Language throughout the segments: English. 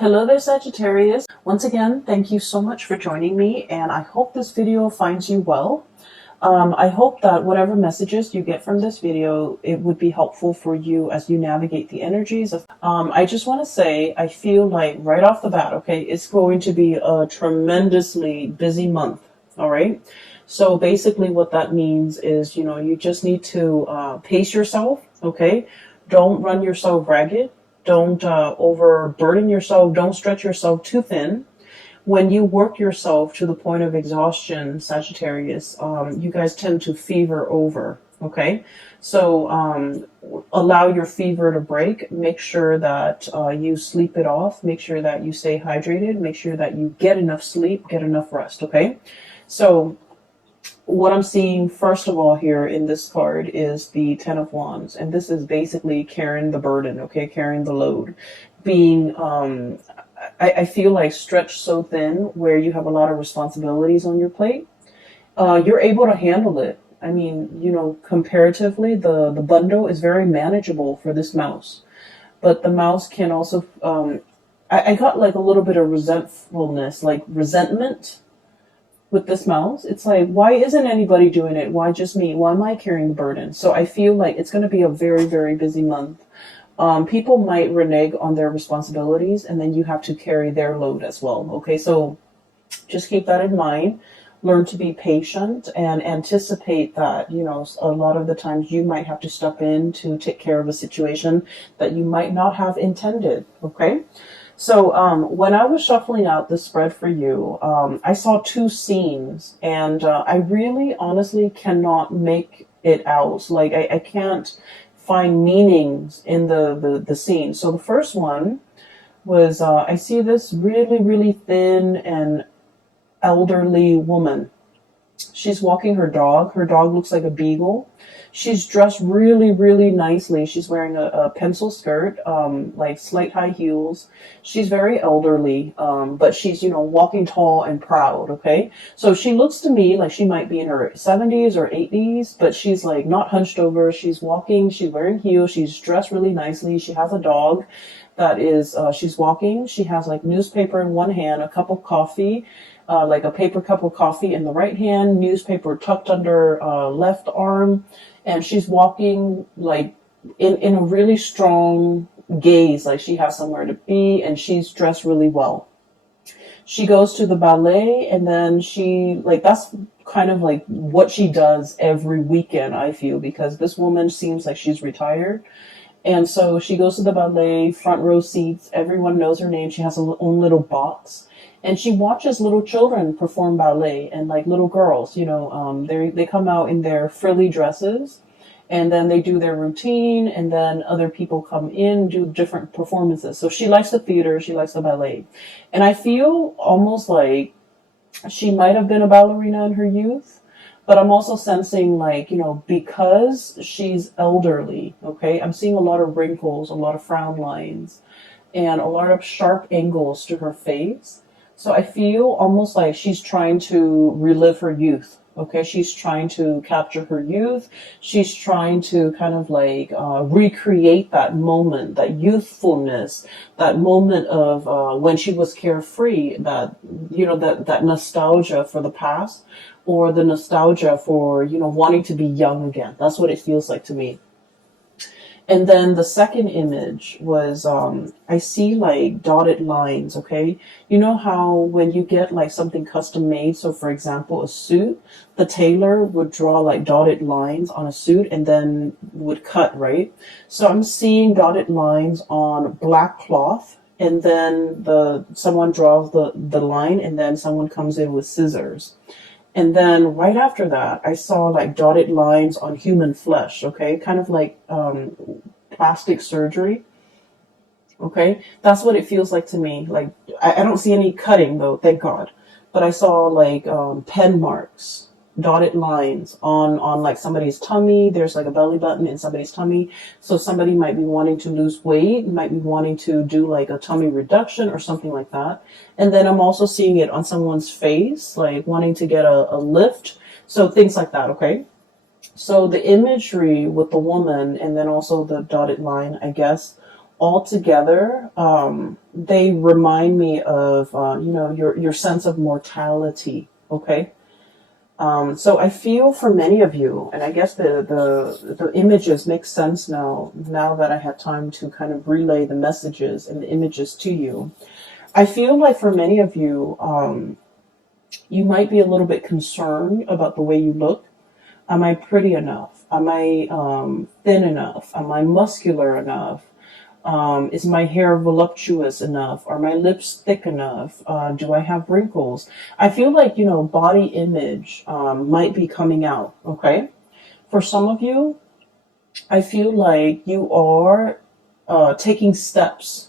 Hello there, Sagittarius. Once again, thank you so much for joining me, and I hope this video finds you well. I hope that whatever messages you get from this video, it would be helpful for you as you navigate the energies of. I just want to say, I feel like right off the bat, okay, it's going to be a tremendously busy month. All right. So basically what that means is, you just need to pace yourself. Okay. Don't run yourself ragged. Don't overburden yourself. Don't stretch yourself too thin. When you work yourself to the point of exhaustion, Sagittarius, you guys tend to fever over. Okay, so allow your fever to break. Make sure that you sleep it off. Make sure that you stay hydrated. Make sure that you get enough sleep, get enough rest. Okay, so what I'm seeing first of all here in this card is the Ten of Wands, and this is basically carrying the burden, okay, carrying the load, being I feel like stretched so thin where you have a lot of responsibilities on your plate. You're able to handle it. I mean, comparatively, the bundle is very manageable for this mouse, but the mouse can also I got like a little bit of resentfulness, like resentment with this mouse. It's like, why isn't anybody doing it? Why just me? Why am I carrying the burden? So I feel like it's going to be a very, very busy month. People might renege on their responsibilities, and then you have to carry their load as well. Okay, so just keep that in mind. Learn to be patient and anticipate that, a lot of the times you might have to step in to take care of a situation that you might not have intended. Okay. So when I was shuffling out the spread for you, I saw two scenes, and I really honestly cannot make it out. Like I can't find meanings in the scene. So the first one was I see this really, really thin and elderly woman. She's walking her dog. Her dog looks like a beagle. She's dressed really, really nicely. She's wearing a pencil skirt, like slight high heels. She's very elderly, but she's, walking tall and proud, okay? So she looks to me like she might be in her 70s or 80s, but she's like not hunched over. She's walking, she's wearing heels, she's dressed really nicely. She has a dog that is, she's walking. She has like newspaper in one hand, a cup of coffee, like a paper cup of coffee in the right hand, newspaper tucked under left arm, and she's walking like in a really strong gaze, like she has somewhere to be, and she's dressed really well. She goes to the ballet, and then that's kind of like what she does every weekend, I feel, because this woman seems like she's retired. And so she goes to the ballet, front row seats, everyone knows her name, she has her own little box. And she watches little children perform ballet, and like little girls, they come out in their frilly dresses, and then they do their routine, and then other people come in, do different performances. So she likes the theater, she likes the ballet. And I feel almost like she might have been a ballerina in her youth, but I'm also sensing like, because she's elderly, okay, I'm seeing a lot of wrinkles, a lot of frown lines, and a lot of sharp angles to her face. So I feel almost like she's trying to relive her youth. Okay, she's trying to capture her youth. She's trying to kind of like recreate that moment, that youthfulness, that moment of when she was carefree, that, that nostalgia for the past, or the nostalgia for, wanting to be young again. That's what it feels like to me. And then the second image was, I see like dotted lines, okay? You know how when you get like something custom made, so for example, a suit, the tailor would draw like dotted lines on a suit and then would cut, right? So I'm seeing dotted lines on black cloth, and then someone draws the line, and then someone comes in with scissors. And then right after that, I saw like dotted lines on human flesh, okay? Kind of like plastic surgery, okay? That's what it feels like to me. Like, I don't see any cutting though, thank God. But I saw like pen marks, dotted lines on like somebody's tummy. There's like a belly button in somebody's tummy. So somebody might be wanting to lose weight, might be wanting to do like a tummy reduction or something like that. And then I'm also seeing it on someone's face, like wanting to get a lift. So things like that, okay? So the imagery with the woman and then also the dotted line, I guess, all together, they remind me of, you know, your sense of mortality. Okay. So I feel for many of you, and I guess the images make sense now that I had time to kind of relay the messages and the images to you. I feel like for many of you, you might be a little bit concerned about the way you look. Am I pretty enough? Am I thin enough? Am I muscular enough? Is my hair voluptuous enough? Are my lips thick enough? Do I have wrinkles? I feel like, you know, body image might be coming out, okay? For some of you, I feel like you are taking steps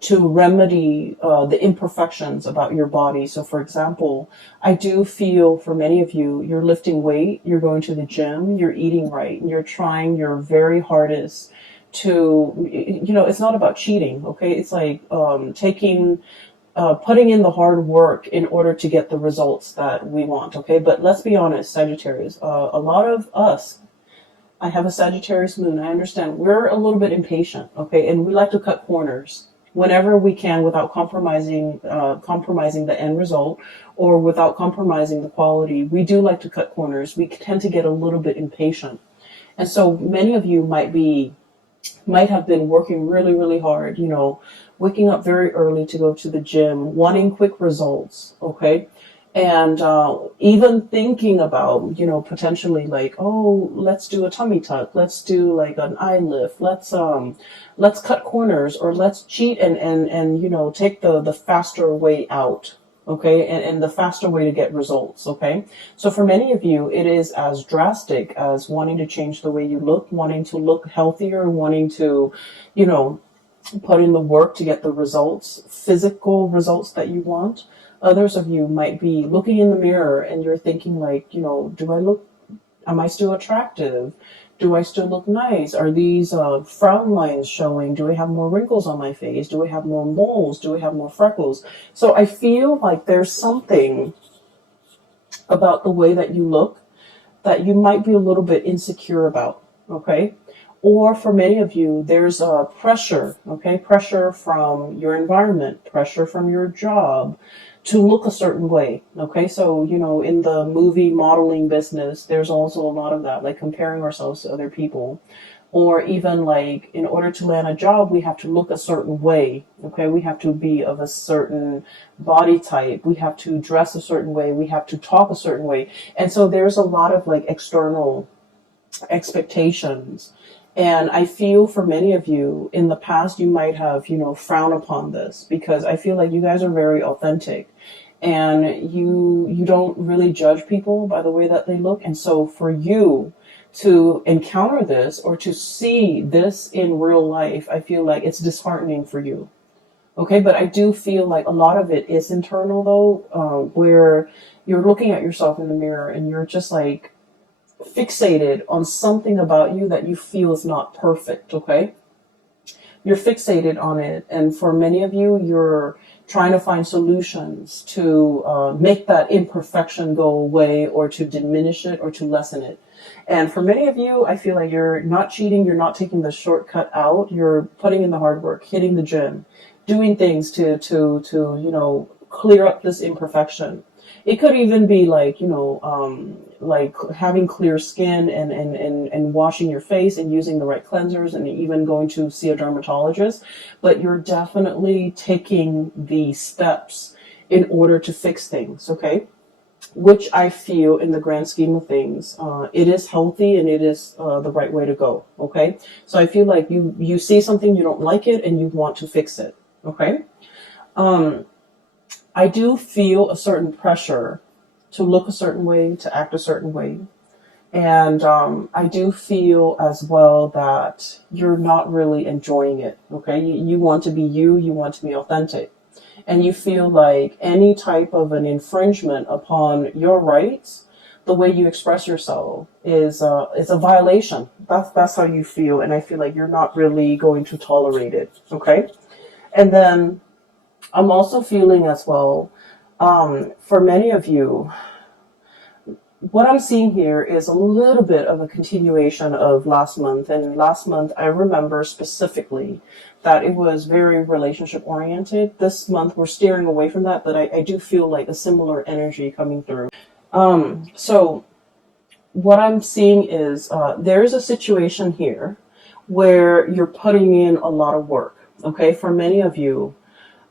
to remedy the imperfections about your body. So for example, I do feel for many of you, you're lifting weight, you're going to the gym, you're eating right, and you're trying your very hardest to, you know, it's not about cheating, okay? It's like putting in the hard work in order to get the results that we want, okay? But let's be honest, Sagittarius, a lot of us, I have a Sagittarius moon, I understand, we're a little bit impatient, okay? And we like to cut corners whenever we can without compromising the end result or without compromising the quality. We do like to cut corners. We tend to get a little bit impatient. And so many of you might have been working really, really hard, you know, waking up very early to go to the gym, wanting quick results, okay? And even thinking about, you know, potentially like, oh, let's do a tummy tuck, let's do like an eye lift, let's cut corners, or let's cheat and you know, take the faster way out, okay, and the faster way to get results, okay? So for many of you, it is as drastic as wanting to change the way you look, wanting to look healthier, wanting to, you know, put in the work to get the results, physical results that you want. Others of you might be looking in the mirror and you're thinking like, you know, am I still attractive? Do I still look nice? Are these frown lines showing? Do I have more wrinkles on my face? Do I have more moles? Do I have more freckles? So I feel like there's something about the way that you look that you might be a little bit insecure about, okay? Or for many of you, there's a pressure, okay? Pressure from your environment, pressure from your job to look a certain way, okay? So, you know, in the movie modeling business, there's also a lot of that, like comparing ourselves to other people. Or even like, in order to land a job, we have to look a certain way, okay? We have to be of a certain body type. We have to dress a certain way. We have to talk a certain way. And so there's a lot of like external expectations. And I feel for many of you in the past, you might have, you know, frowned upon this because I feel like you guys are very authentic and you don't really judge people by the way that they look. And so for you to encounter this or to see this in real life, I feel like it's disheartening for you. Okay, but I do feel like a lot of it is internal though, where you're looking at yourself in the mirror and you're just like, fixated on something about you that you feel is not perfect, okay? You're fixated on it, and for many of you, you're trying to find solutions to make that imperfection go away or to diminish it or to lessen it. And for many of you, I feel like you're not cheating, you're not taking the shortcut out, you're putting in the hard work, hitting the gym, doing things to you know, clear up this imperfection. It could even be like, you know, like having clear skin and washing your face and using the right cleansers and even going to see a dermatologist. But you're definitely taking the steps in order to fix things, okay? Which I feel in the grand scheme of things, it is healthy and it is the right way to go, okay? So I feel like you see something, you don't like it, and you want to fix it, okay? I do feel a certain pressure to look a certain way, to act a certain way. And I do feel as well that you're not really enjoying it, okay? You want to be you want to be authentic. And you feel like any type of an infringement upon your rights, the way you express yourself is a violation. That's how you feel. And I feel like you're not really going to tolerate it, okay? And then I'm also feeling as well, for many of you, what I'm seeing here is a little bit of a continuation of last month. And last month, I remember specifically that it was very relationship oriented. This month, we're steering away from that, but I do feel like a similar energy coming through. So what I'm seeing is there's a situation here where you're putting in a lot of work. Okay, for many of you,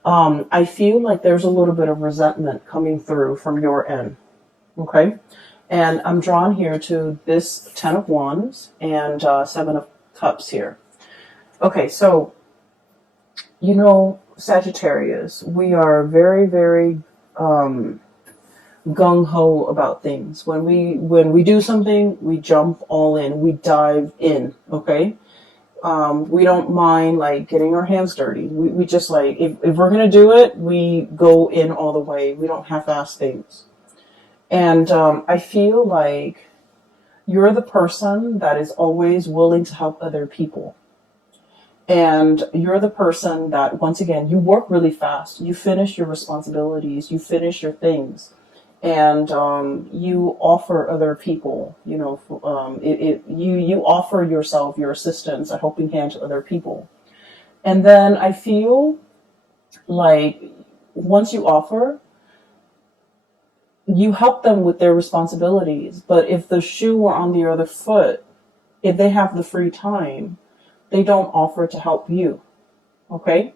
I feel like there's a little bit of resentment coming through from your end. Okay, and I'm drawn here to this 10 of Wands and 7 of Cups here. Okay, so, you know, Sagittarius, we are very, very gung-ho about things. When we do something, we jump all in, we dive in, okay? We don't mind like getting our hands dirty. We just like, if we're going to do it, we go in all the way. We don't half-ass things. And I feel like you're the person that is always willing to help other people. And you're the person that, once again, you work really fast. You finish your responsibilities. You finish your things. And you offer other people, you know, you offer yourself, your assistance, a helping hand to other people. And then I feel like once you offer, you help them with their responsibilities. But if the shoe were on the other foot, if they have the free time, they don't offer to help you. Okay?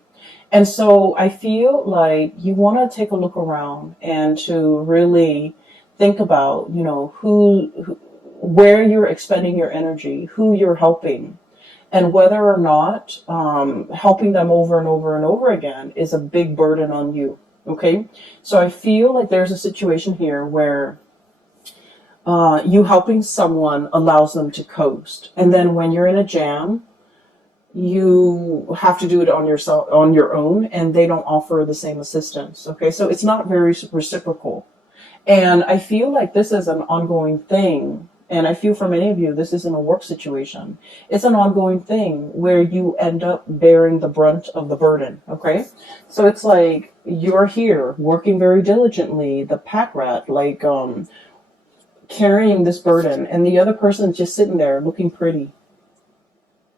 And so I feel like you want to take a look around and to really think about, you know, where you're expending your energy, who you're helping, and whether or not helping them over and over and over again is a big burden on you. Okay, so I feel like there's a situation here where you helping someone allows them to coast. And then when you're in a jam, you have to do it on your own, and they don't offer the same assistance. Okay, so it's not very reciprocal. And I feel like this is an ongoing thing. And I feel for many of you, this isn't a work situation. It's an ongoing thing where you end up bearing the brunt of the burden. Okay, so it's like you're here working very diligently, the pack rat, like carrying this burden, and the other person's just sitting there looking pretty,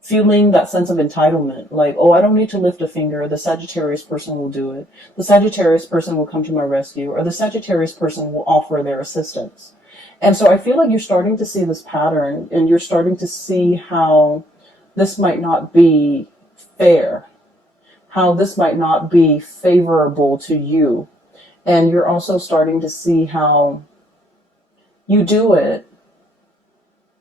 feeling that sense of entitlement, like, oh, I don't need to lift a finger. The Sagittarius person will do it. The Sagittarius person will come to my rescue, or the Sagittarius person will offer their assistance. And so I feel like you're starting to see this pattern, and you're starting to see how this might not be fair, how this might not be favorable to you. And you're also starting to see how you do it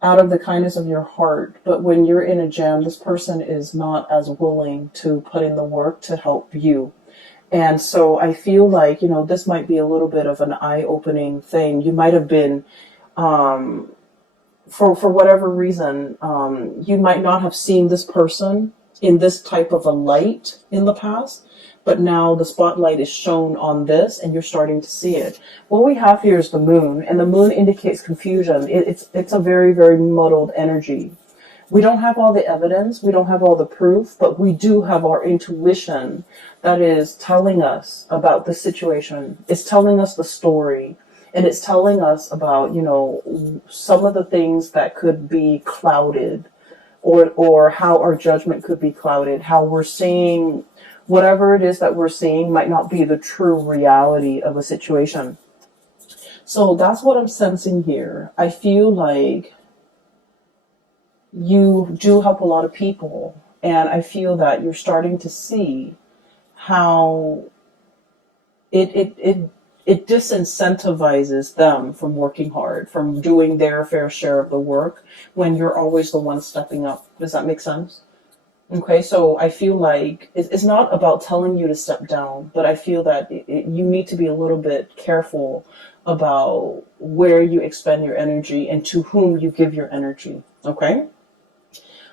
out of the kindness of your heart, but when you're in a jam, this person is not as willing to put in the work to help you. And so I feel like, you know, this might be a little bit of an eye-opening thing. You might have been, for whatever reason, you might not have seen this person in this type of a light in the past, but now the spotlight is shown on this and you're starting to see it. What we have here is the moon, and the moon indicates confusion. It's a very, very muddled energy. We don't have all the evidence, we don't have all the proof, but we do have our intuition that is telling us about the situation. It's telling us the story, and it's telling us about, you know, some of the things that could be clouded, or how our judgment could be clouded, how we're seeing whatever it is that we're seeing might not be the true reality of a situation. So that's what I'm sensing here. I feel like you do help a lot of people, and I feel that you're starting to see how it disincentivizes them from working hard, from doing their fair share of the work when you're always the one stepping up. Does that make sense? Okay, so I feel like it's not about telling you to step down, but I feel that you need to be a little bit careful about where you expend your energy and to whom you give your energy. Okay?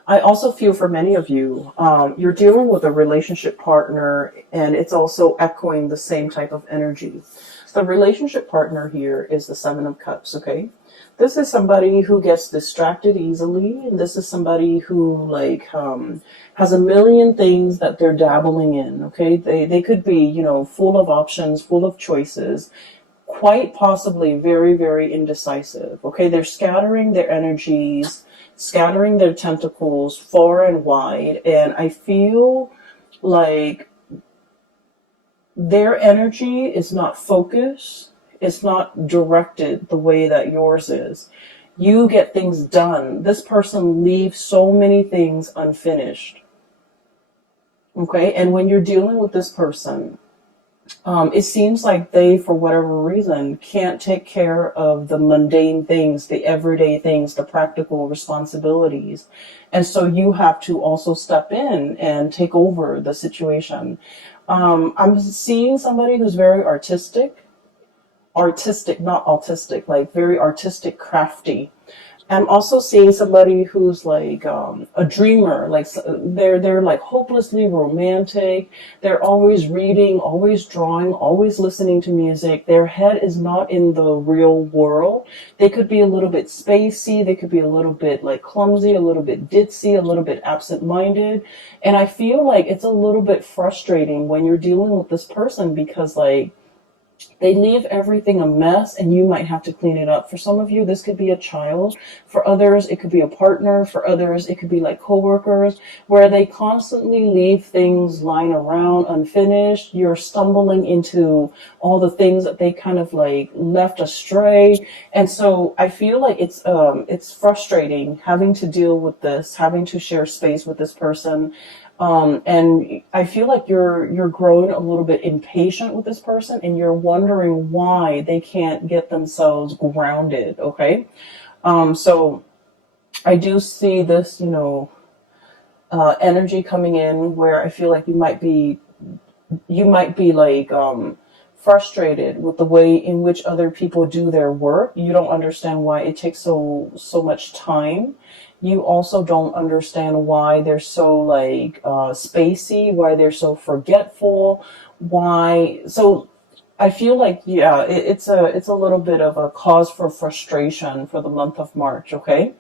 I also feel for many of you, you're dealing with a relationship partner, and it's also echoing the same type of energy. The relationship partner here is the Seven of Cups, okay? This is somebody who gets distracted easily, and this is somebody who like has a million things that they're dabbling in, okay? They could be, you know, full of options, full of choices, quite possibly very, very indecisive. Okay, they're scattering their energies, scattering their tentacles far and wide, and I feel like their energy is not focused, it's not directed the way that yours is. You get things done. This person leaves so many things unfinished. Okay, and when you're dealing with this person, it seems like they, for whatever reason, can't take care of the mundane things, the everyday things, the practical responsibilities. And so you have to also step in and take over the situation. I'm seeing somebody who's very artistic, not autistic, like very artistic, crafty. I'm also seeing somebody who's like a dreamer, like they're like hopelessly romantic. They're always reading, always drawing, always listening to music. Their head is not in the real world. They could be a little bit spacey. They could be a little bit like clumsy, a little bit ditzy, a little bit absent-minded. And I feel like it's a little bit frustrating when you're dealing with this person because like they leave everything a mess and you might have to clean it up. For some of you, this could be a child. For others, it could be a partner. For others, it could be like coworkers where they constantly leave things lying around unfinished. You're stumbling into all the things that they kind of like left astray. And so I feel like it's frustrating having to deal with this, having to share space with this person. And I feel like you're growing a little bit impatient with this person and you're wondering why they can't get themselves grounded, okay? So I do see this, energy coming in where I feel like you might be like frustrated with the way in which other people do their work. You don't understand why it takes so much time. You also don't understand why they're so like spacey, why they're so forgetful, why. So I feel like, yeah, it's a little bit of a cause for frustration for the month of March. Okay.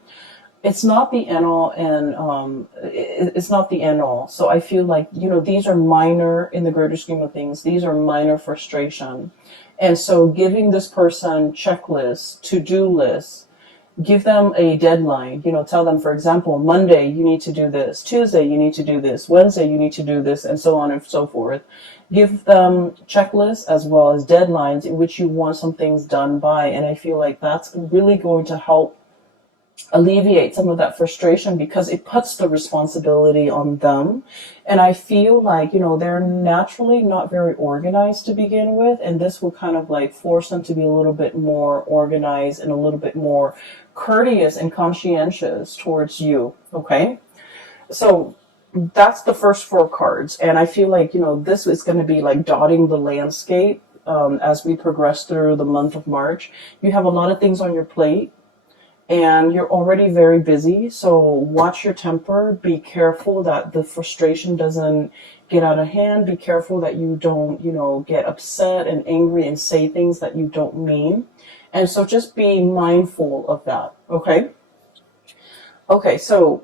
It's not the end all, and it's not the end all. So I feel like, these are minor in the greater scheme of things. These are minor frustration. And so giving this person checklists, to-do lists, give them a deadline, tell them, for example, Monday, you need to do this. Tuesday, you need to do this. Wednesday, you need to do this, and so on and so forth. Give them checklists as well as deadlines in which you want some things done by. And I feel like that's really going to help alleviate some of that frustration because it puts the responsibility on them. And I feel like, they're naturally not very organized to begin with. And this will kind of like force them to be a little bit more organized and a little bit more courteous and conscientious towards you. Okay. So that's the first 4 cards. And I feel like, this is going to be like dotting the landscape as we progress through the month of March. You have a lot of things on your plate. And you're already very busy, so watch your temper. Be careful that the frustration doesn't get out of hand. Be careful that you don't, get upset and angry and say things that you don't mean. And so just be mindful of that, okay? Okay, so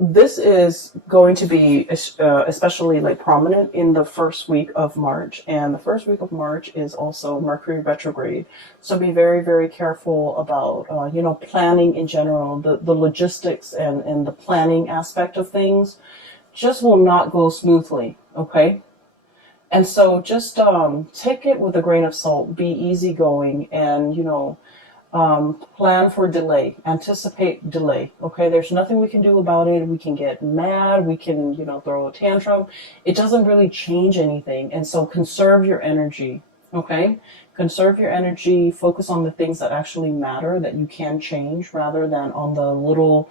this is going to be especially like prominent in the first week of March, and the first week of March is also Mercury retrograde. So be very, very careful about planning in general. The logistics and the planning aspect of things just will not go smoothly. Okay, and so just take it with a grain of salt. Be easygoing, and plan for delay, anticipate delay. Okay, there's nothing we can do about it. We can get mad, we can, throw a tantrum. It doesn't really change anything. And so conserve your energy. Okay, conserve your energy, focus on the things that actually matter, that you can change, rather than on the little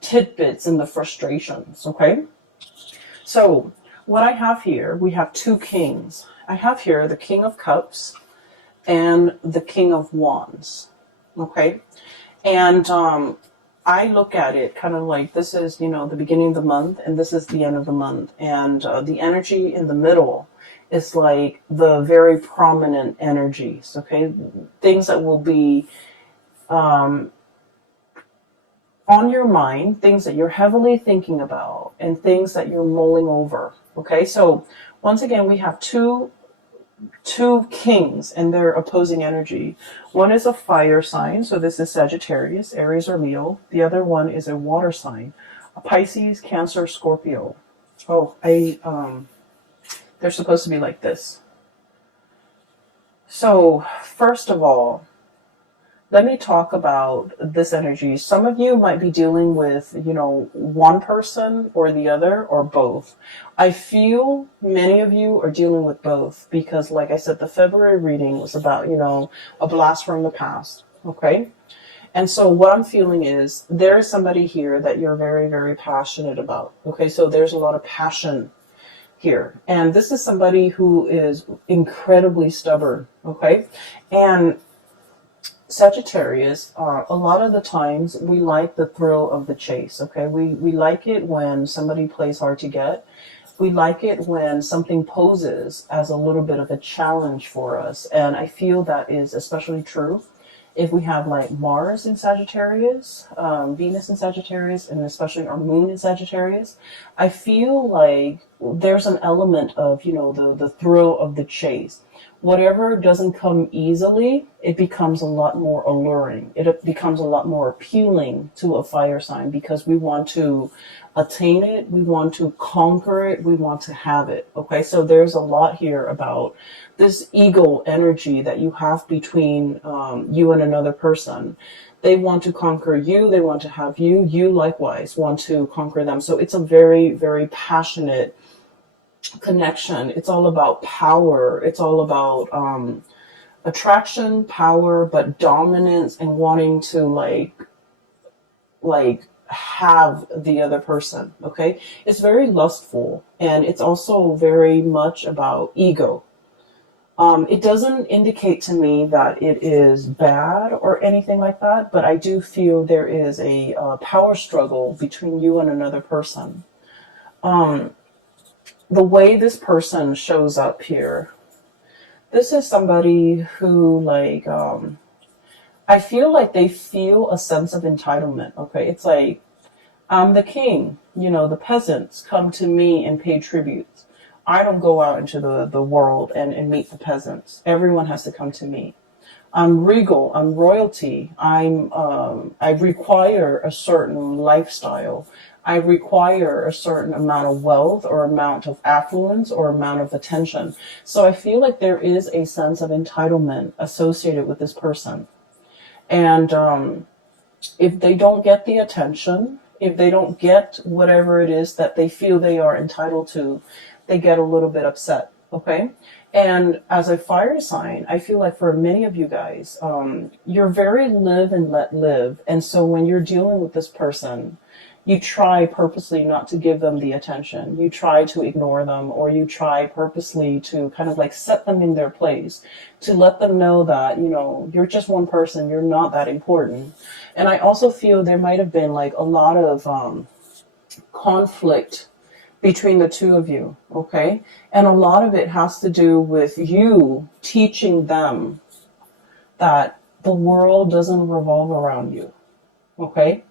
tidbits and the frustrations. Okay, so what I have here, we have 2 kings. I have here the King of Cups and the King of Wands. Okay, and I look at it kind of like this is the beginning of the month and this is the end of the month, and the energy in the middle is like the very prominent energies. Okay, things that will be on your mind, things that you're heavily thinking about, and things that you're mulling over. Okay, so once again, we have 2 two kings and their opposing energy. One is a fire sign, so this is Sagittarius, Aries or Leo. The other one is a water sign, a Pisces, Cancer, Scorpio. Oh, they're supposed to be like this. So, first of all, let me talk about this energy. Some of you might be dealing with, one person or the other or both. I feel many of you are dealing with both because, like I said, the February reading was about, a blast from the past. Okay. And so what I'm feeling is there is somebody here that you're very, very passionate about. Okay. So there's a lot of passion here. And this is somebody who is incredibly stubborn. Okay. And Sagittarius, a lot of the times we like the thrill of the chase, okay? We like it when somebody plays hard to get. We like it when something poses as a little bit of a challenge for us. And I feel that is especially true if we have like Mars in Sagittarius, Venus in Sagittarius, and especially our moon in Sagittarius. I feel like there's an element of, the thrill of the chase. Whatever doesn't come easily, it becomes a lot more alluring. It becomes a lot more appealing to a fire sign because we want to attain it, we want to conquer it, we want to have it. Okay, so there's a lot here about this ego energy that you have between you and another person. They want to conquer you, they want to have you, you likewise want to conquer them. So it's a very, very passionate connection. It's all about power. It's all about attraction, power, but dominance and wanting to like have the other person. Okay, it's very lustful, and it's also very much about ego. It doesn't indicate to me that it is bad or anything like that, but I do feel there is a power struggle between you and another person. The way this person shows up here, this is somebody who I feel like they feel a sense of entitlement. Okay. It's like, I'm the king, the peasants come to me and pay tributes. I don't go out into the world and meet the peasants. Everyone has to come to me. I'm regal, I'm royalty. I require a certain lifestyle. I require a certain amount of wealth or amount of affluence or amount of attention. So I feel like there is a sense of entitlement associated with this person. And if they don't get the attention, if they don't get whatever it is that they feel they are entitled to, they get a little bit upset. Okay. And as a fire sign, I feel like for many of you guys, you're very live and let live. And so when you're dealing with this person, you try purposely not to give them the attention. You try to ignore them, or you try purposely to kind of like set them in their place, to let them know that, you're just one person, you're not that important. And I also feel there might have been like a lot of conflict between the two of you, okay? And a lot of it has to do with you teaching them that the world doesn't revolve around you, okay?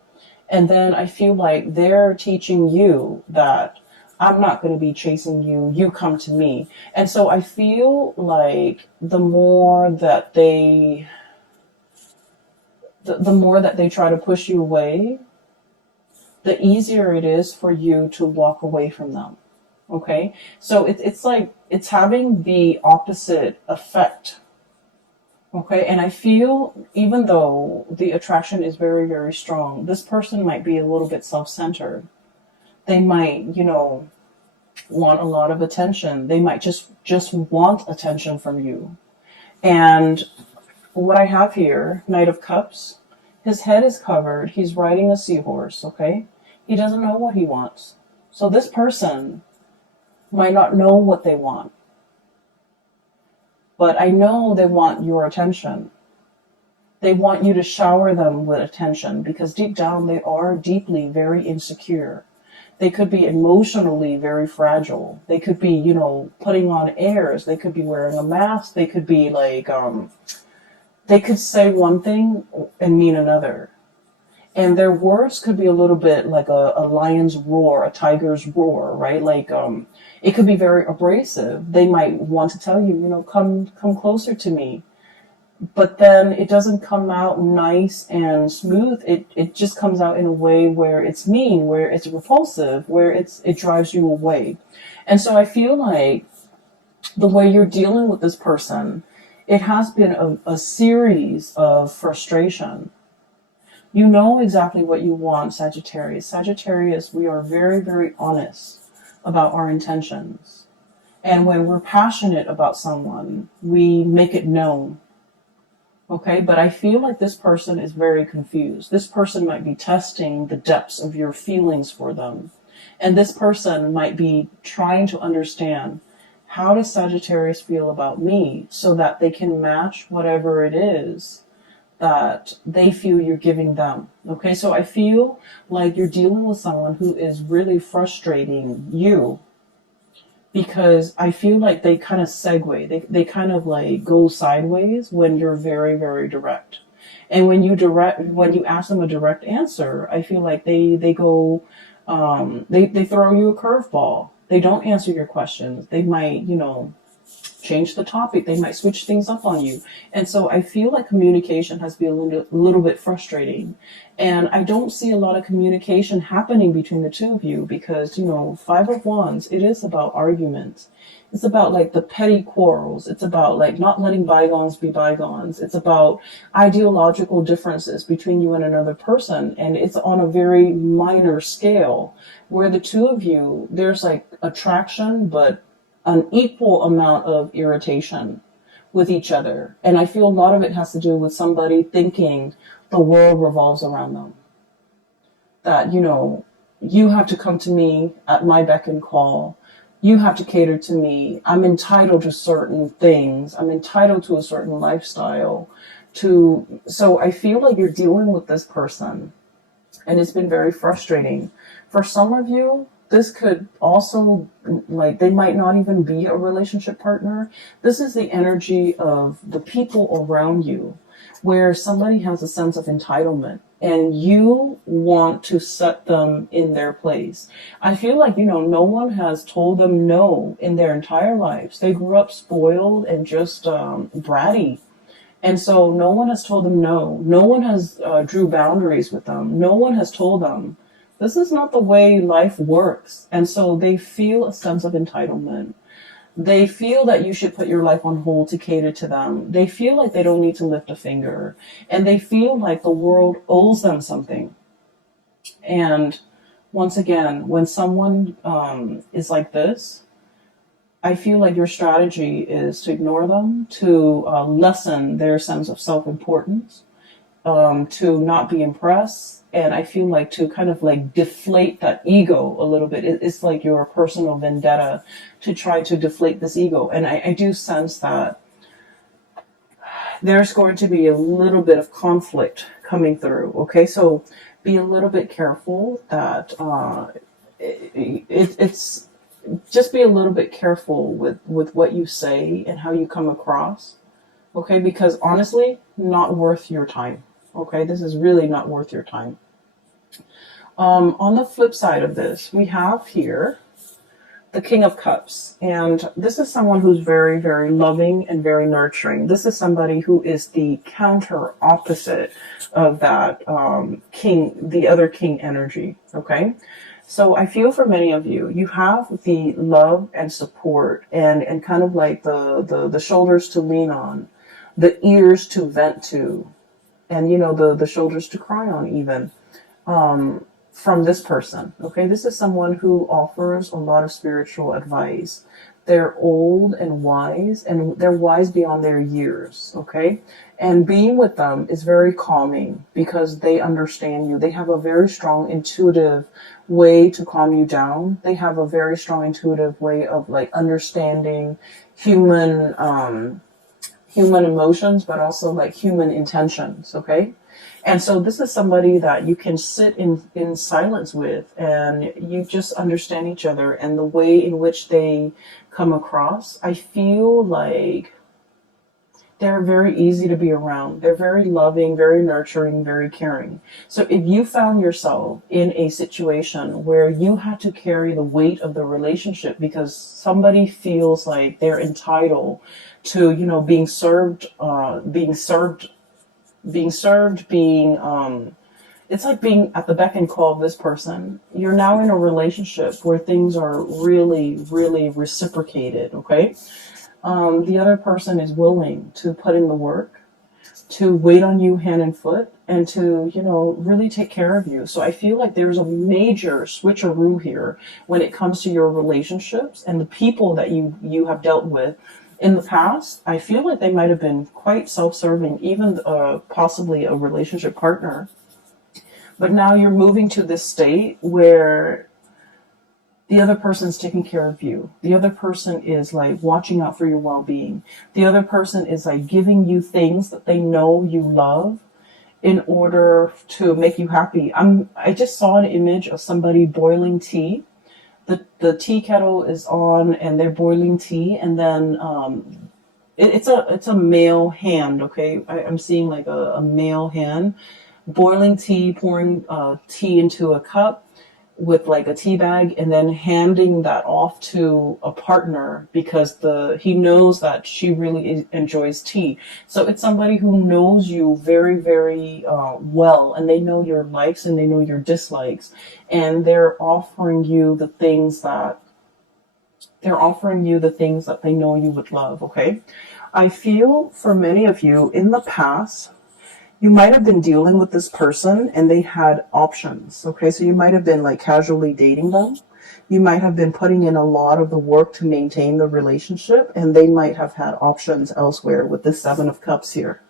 And then I feel like they're teaching you that I'm not going to be chasing you, you come to me. And so I feel like the more that they try to push you away, the easier it is for you to walk away from them. Okay? So it's like it's having the opposite effect. Okay, and I feel even though the attraction is very, very strong, this person might be a little bit self-centered. They might, want a lot of attention. They might just want attention from you. And what I have here, Knight of Cups, his head is covered. He's riding a seahorse, okay? He doesn't know what he wants. So this person might not know what they want. But I know they want your attention. They want you to shower them with attention because deep down they are deeply very insecure. They could be emotionally very fragile. They could be, putting on airs. They could be wearing a mask. They could be like, they could say one thing and mean another. And their words could be a little bit like a lion's roar, a tiger's roar, right? Like, it could be very abrasive. They might want to tell you, you know, come closer to me. But then it doesn't come out nice and smooth. It just comes out in a way where it's mean, where it's repulsive, where it drives you away. And so I feel like the way you're dealing with this person, it has been a series of frustration. You know exactly what you want, Sagittarius. Sagittarius, we are very, very honest about our intentions. And when we're passionate about someone, we make it known. Okay, but I feel like this person is very confused. This person might be testing the depths of your feelings for them. And this person might be trying to understand, how does Sagittarius feel about me, so that they can match whatever it is that they feel you're giving them. Okay, so I feel like you're dealing with someone who is really frustrating you, because I feel like they kind of segue, they kind of like go sideways when you're very, very direct. And when you ask them a direct answer, I feel like they go, they throw you a curveball. They don't answer your questions. They might, you know, change the topic. They might switch things up on you. And so I feel like communication has been a little bit frustrating. And I don't see a lot of communication happening between the two of you, because, you know, Five of Wands, it is about arguments. It's about like the petty quarrels. It's about like not letting bygones be bygones. It's about ideological differences between you and another person. And it's on a very minor scale, where the two of you, there's like attraction, but an equal amount of irritation with each other. And I feel a lot of it has to do with somebody thinking the world revolves around them. That, you know, you have to come to me at my beck and call. You have to cater to me. I'm entitled to certain things. I'm entitled to a certain lifestyle. So I feel like you're dealing with this person, and it's been very frustrating. For some of you, this could also, like, they might not even be a relationship partner. This is the energy of the people around you, where somebody has a sense of entitlement and you want to set them in their place. I feel like, you know, no one has told them no in their entire lives. They grew up spoiled and just bratty. And so no one has told them no. No one has drew boundaries with them. No one has told them, this is not the way life works. And so they feel a sense of entitlement. They feel that you should put your life on hold to cater to them. They feel like they don't need to lift a finger. And they feel like the world owes them something. And once again, when someone is like this, I feel like your strategy is to ignore them, to lessen their sense of self-importance, to not be impressed. And I feel like to kind of like deflate that ego a little bit. It's like your personal vendetta to try to deflate this ego. And I do sense that there's going to be a little bit of conflict coming through. Okay, so be a little bit careful that it's just be a little bit careful with what you say and how you come across. Okay, because honestly, not worth your time. Okay, this is really not worth your time. On the flip side of this, we have here the King of Cups. And this is someone who's very, very loving and very nurturing. This is somebody who is the counter opposite of that king, the other king energy. Okay. So I feel for many of you, you have the love and support and kind of like the shoulders to lean on, the ears to vent to, and, you know, the shoulders to cry on even, from this person. Okay. This is someone who offers a lot of spiritual advice. They're old and they're wise beyond their years. Okay. And being with them is very calming because they understand you. They have a very strong intuitive way to calm you down. They have a very strong intuitive way of like understanding human emotions, but also like human intentions. Okay. And so this is somebody that you can sit in silence with, and you just understand each other and the way in which they come across. I feel like they're very easy to be around. They're very loving, very nurturing, very caring. So if you found yourself in a situation where you had to carry the weight of the relationship because somebody feels like they're entitled to, you know, it's like being at the beck and call of this person. You're now in a relationship where things are really, really reciprocated, okay? The other person is willing to put in the work, to wait on you hand and foot, and to, you know, really take care of you. So I feel like there's a major switcheroo here when it comes to your relationships and the people that you have dealt with in the past. I feel like they might have been quite self-serving, even possibly a relationship partner. But now you're moving to this state where the other person's taking care of you. The other person is like watching out for your well-being. The other person is like giving you things that they know you love in order to make you happy. I just saw an image of somebody boiling tea. The tea kettle is on and they're boiling tea, and then it's a male hand, okay? I'm seeing like a male hand boiling tea, pouring tea into a cup with like a tea bag, and then handing that off to a partner because he knows that she really enjoys tea. So it's somebody who knows you very, very well, and they know your likes and they know your dislikes, and they're offering you the things that they know you would love, okay? I feel for many of you in the past, you might have been dealing with this person and they had options, okay? So you might have been like casually dating them. You might have been putting in a lot of the work to maintain the relationship, and they might have had options elsewhere with the Seven of Cups here.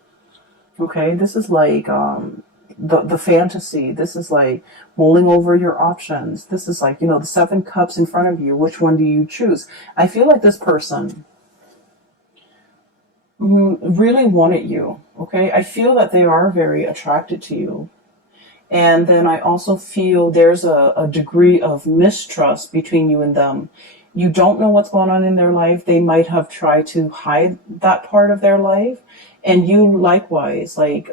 Okay, this is like the fantasy. This is like mulling over your options. This is like, you know, the Seven Cups in front of you. Which one do you choose? I feel like this person really wanted you, okay? I feel that they are very attracted to you. And then I also feel there's a degree of mistrust between you and them. You don't know what's going on in their life. They might have tried to hide that part of their life. And you likewise, like,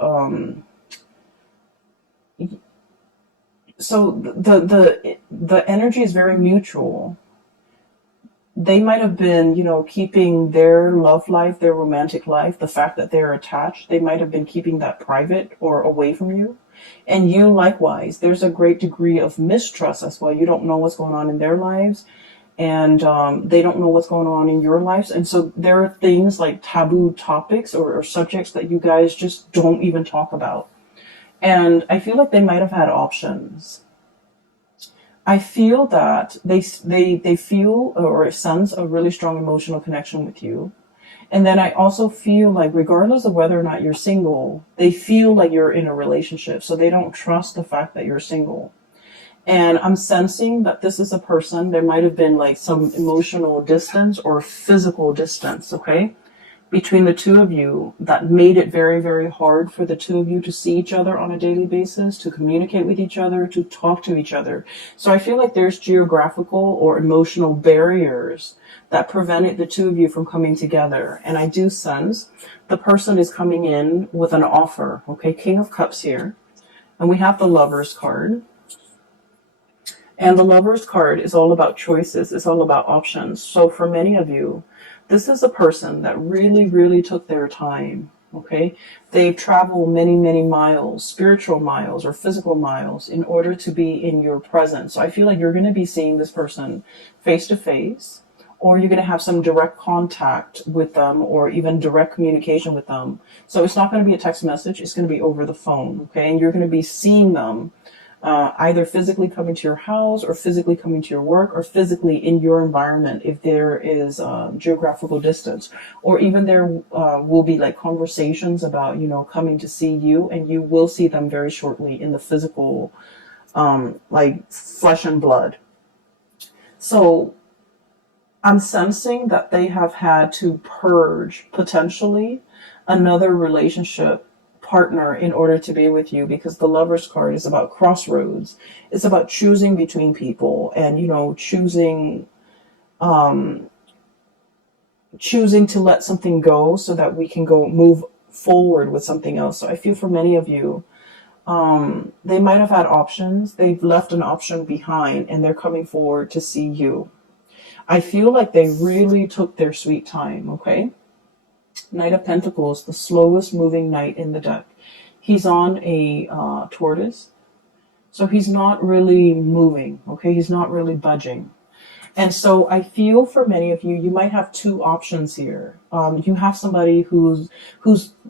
so the energy is very mutual. They might have been, you know, keeping their love life, their romantic life, the fact that they're attached, they might have been keeping that private or away from you. And you likewise, there's a great degree of mistrust as well. You don't know what's going on in their lives, and they don't know what's going on in your lives. And so there are things like taboo topics or subjects that you guys just don't even talk about. And I feel like they might have had options. I feel that they feel or sense a really strong emotional connection with you. And then I also feel like regardless of whether or not you're single, they feel like you're in a relationship. So they don't trust the fact that you're single. And I'm sensing that this is a person, there might have been like some emotional distance or physical distance, okay, between the two of you that made it very, very hard for the two of you to see each other on a daily basis, to communicate with each other, to talk to each other. So I feel like there's geographical or emotional barriers that prevented the two of you from coming together. And I do sense the person is coming in with an offer, okay? King of Cups here. And we have the Lovers card. And the Lovers card is all about choices. It's all about options. So for many of you, this is a person that really, really took their time, okay? They've traveled many, many miles, spiritual miles or physical miles, in order to be in your presence. So I feel like you're going to be seeing this person face to face, or you're going to have some direct contact with them or even direct communication with them. So it's not going to be a text message. It's going to be over the phone, okay? And you're going to be seeing them either physically coming to your house or physically coming to your work or physically in your environment if there is geographical distance, or even there will be like conversations about, you know, coming to see you, and you will see them very shortly in the physical, like flesh and blood. So I'm sensing that they have had to purge potentially another relationship partner in order to be with you, because the Lovers card is about crossroads. It's about choosing between people and, you know, choosing choosing to let something go so that we can go move forward with something else. So I feel for many of you, they might have had options. They've left an option behind and they're coming forward to see you. I feel like they really took their sweet time, okay? Knight of Pentacles, the slowest moving knight in the deck. He's on a tortoise. So he's not really moving, okay? He's not really budging. And so I feel for many of you, you might have two options here. You have somebody who's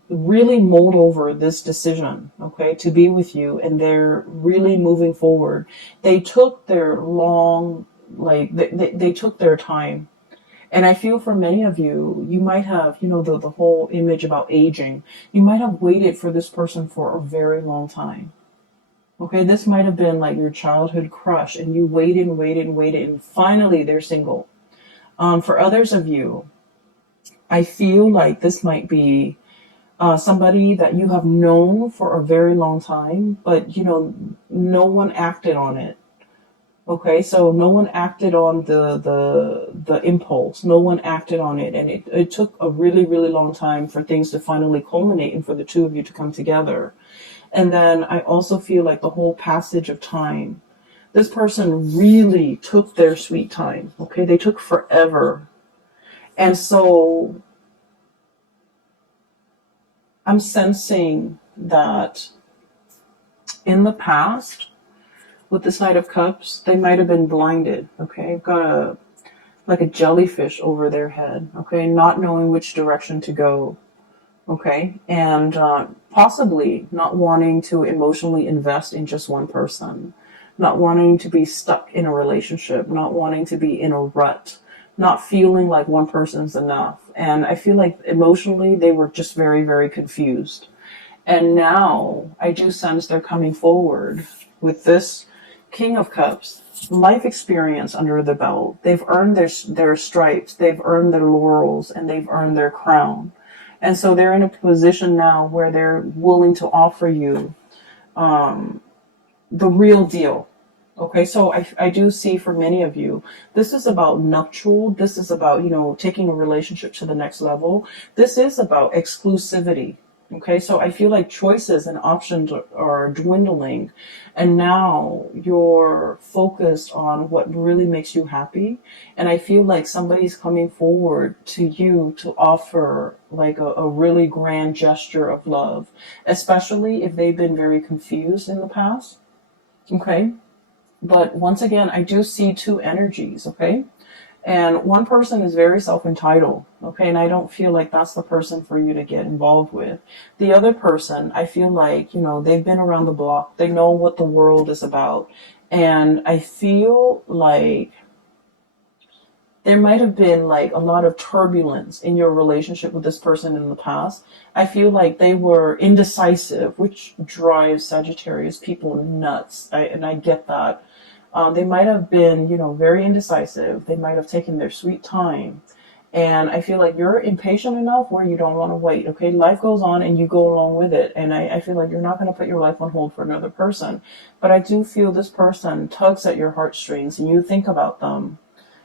really mulled over this decision, okay, to be with you, and they're really moving forward. They took their long, like, they took their time. And I feel for many of you, you might have, you know, the whole image about aging. You might have waited for this person for a very long time. Okay, this might have been like your childhood crush, and you waited and waited and waited, and finally they're single. For others of you, I feel like this might be somebody that you have known for a very long time, but you know, no one acted on it. Okay, so no one acted on the impulse. No one acted on it, and it took a really, really long time for things to finally culminate and for the two of you to come together. And then I also feel like the whole passage of time, this person really took their sweet time, okay? They took forever. And so I'm sensing that in the past, with this Knight of Cups, they might have been blinded, okay? Got like a jellyfish over their head, okay? Not knowing which direction to go. Okay, and possibly not wanting to emotionally invest in just one person, not wanting to be stuck in a relationship, not wanting to be in a rut, not feeling like one person's enough. And I feel like emotionally they were just very, very confused. And now I do sense they're coming forward with this King of Cups, life experience under the belt. They've earned their stripes, they've earned their laurels, and they've earned their crown. And so they're in a position now where they're willing to offer you the real deal. Okay, so I do see for many of you, this is about nuptial. This is about, you know, taking a relationship to the next level. This is about exclusivity. Okay, so I feel like choices and options are dwindling, and now you're focused on what really makes you happy. And I feel like somebody's coming forward to you to offer like a really grand gesture of love, especially if they've been very confused in the past. Okay, but once again, I do see two energies. Okay. And one person is very self-entitled, okay? And I don't feel like that's the person for you to get involved with. The other person, I feel like, you know, they've been around the block. They know what the world is about. And I feel like there might have been like a lot of turbulence in your relationship with this person in the past. I feel like they were indecisive, which drives Sagittarius people nuts. And I get that. They might have been, you know, very indecisive. They might have taken their sweet time. And I feel like you're impatient enough where you don't want to wait. Okay, life goes on and you go along with it. And I feel like you're not going to put your life on hold for another person. But I do feel this person tugs at your heartstrings, and you think about them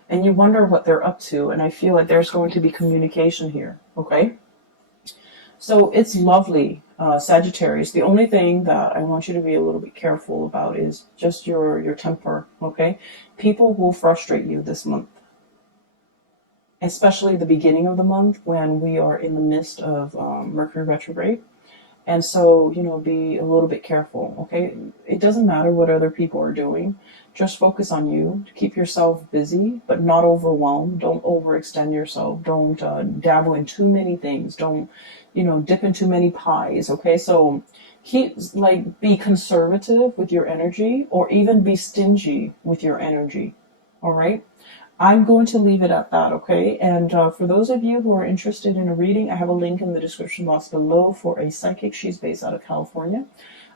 and you wonder what they're up to. And I feel like there's going to be communication here. Okay. So it's lovely, Sagittarius. The only thing that I want you to be a little bit careful about is just your temper, okay? People will frustrate you this month, especially the beginning of the month when we are in the midst of Mercury retrograde. And so, you know, be a little bit careful, okay? It doesn't matter what other people are doing. Just focus on you. Keep yourself busy, but not overwhelmed. Don't overextend yourself. Don't dabble in too many things. Don't, you know, dip in too many pies, okay? So be conservative with your energy, or even be stingy with your energy, all right? I'm going to leave it at that, okay? And for those of you who are interested in a reading, I have a link in the description box below for a psychic. She's based out of California.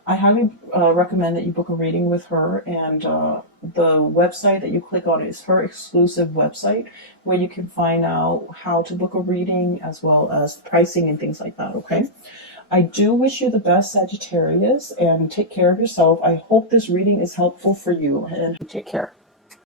I highly recommend that you book a reading with her, and the website that you click on is her exclusive website where you can find out how to book a reading as well as pricing and things like that, okay? I do wish you the best, Sagittarius, and take care of yourself. I hope this reading is helpful for you, and take care.